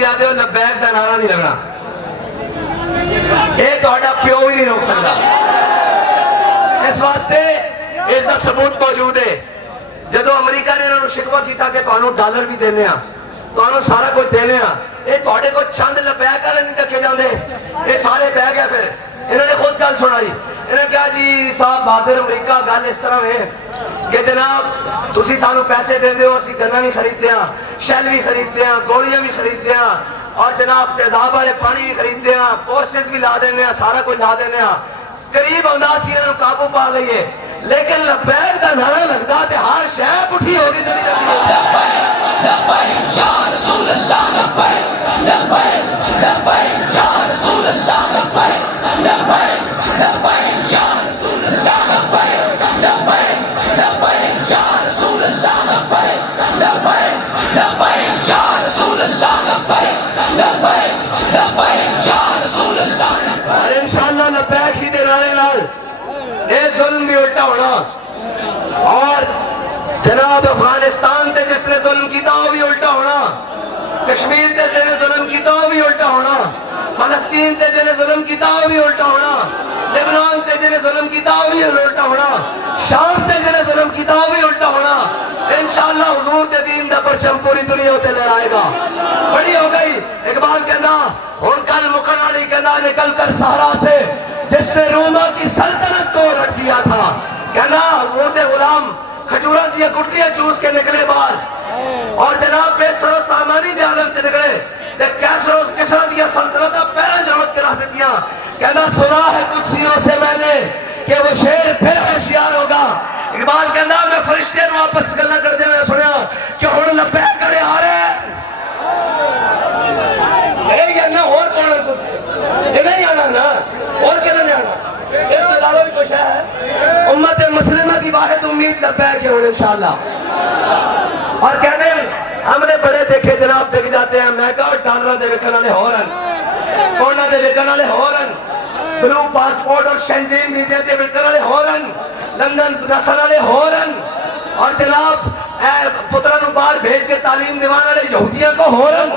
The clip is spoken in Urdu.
تسی آدھے ہو لبیک دا نعرہ نہیں لگنا، اے توڑا پیو ہی نہیں روک سکتا۔ اس واسطے اس دا ثبوت موجود ہے، جدو امریکہ نے انہوں نے شکوہ کیتا کہ تو انہوں ڈالر بھی دینے ہاں، تو انہوں سارا کچھ دینے ہاں، اے توڑے کو چند لبیک آرہے نہیں ڈکے جاندے، اے سارے بہ گئے پھر انہوں نے خود گل سنائی، انہوں نے کہا جی صاحب بہادر امریکہ گل اس طرح ہے کہ جناب تسی سانو پیسے دے دیو، اسی گنا بھی خریدتے ہیں، شیل بھی خریدتے ہیں، گولیاں بھی خریدتے ہیں، اور جناب تیزاب والے پانی بھی خریدتے ہیں، فورسز بھی لا دینے ہیں، سارا کچھ لا دینے ہیں، قریب انداز انہوں قابو پا لئیے، لیکن لبیک دا نعرہ لگتا تے ہر شے اٹھی ہوگی چلی جاتی ہے۔ لبیک یا رسول اللہ، لبیک لبیک لبیک یا رسول اللہ، لبیک لبیک لبیک یا رسول اللہ، لبیک لبیک لبیک یا رسول اللہ، لبیک لبیک لبیک یا رسول اللہ، لبیک لبیک لبیک یا رسول اللہ۔ اور انشاءاللہ لبیک ہی دے نعرے نال اے ظلم بھی الٹا ہونا، اور جناب افغانستان تے جس نے ظلم کیتا وہ بھی الٹا ہونا، کشمیر تے جس نے ظلم کیتا وہ بھی الٹا ہونا، فلسطین تے جس نے ظلم کیتا وہ بھی الٹا ہونا، لبنان تے جس نے ظلم کیتا وہ بھی الٹا ہونا، شام تے جس نے ظلم کیتا وہ بھی الٹا ہونا۔ انشاءاللہ حضور دے دین دا پرچم پوری دنیا ہوتے لہرائے گا۔ بڑی ہو گئی اقبال کہنا ہن کل مکن علی کہنا نکل کر صحرا سے جس نے روما کی سلطنت کو رکھ دیا تھا، کہنا حضور دے غلام کھجورہ دیا گٹلیاں چوس کے نکلے باہر، اور جناب پیسر و سامانی دے عالم سے نکلے تے کیسر و کسرہ دیا سلطنتہ پیرن جروت کے رہتے دیا، کہنا سنا ہے کچھ سینوں سے میں نے کہ وہ شیر پھر ہوشیار ہوگا۔ اقبال کہنا میں فرشتے نے واپس گلنا کرتے میں سنیا کہ ہن لبیک کڑے آ رہے ہیں، اے کہنا اور کون ہے کچھ یہ نہیں آنا نا، اور کہنا نہیں آنا، اس سے علاوہ بھی کچھ ہے۔ امت مسلمہ کی واحد امید لبیک ہے انشاءاللہ۔ اور کہنے ہم نے بڑے دیکھے جناب بک جاتے ہیں، میں کہا ڈالرہ دے وکن والے ہورن، کونا دے وکن والے ہورن، بلو پاسپورٹ اور شنجین ویزے دے وکن والے ہورن، لندن نسل والے ہورن، اور جناب پترہ نو باہر بھیج کے تعلیم دیوان والے یہودیاں کو ہورن۔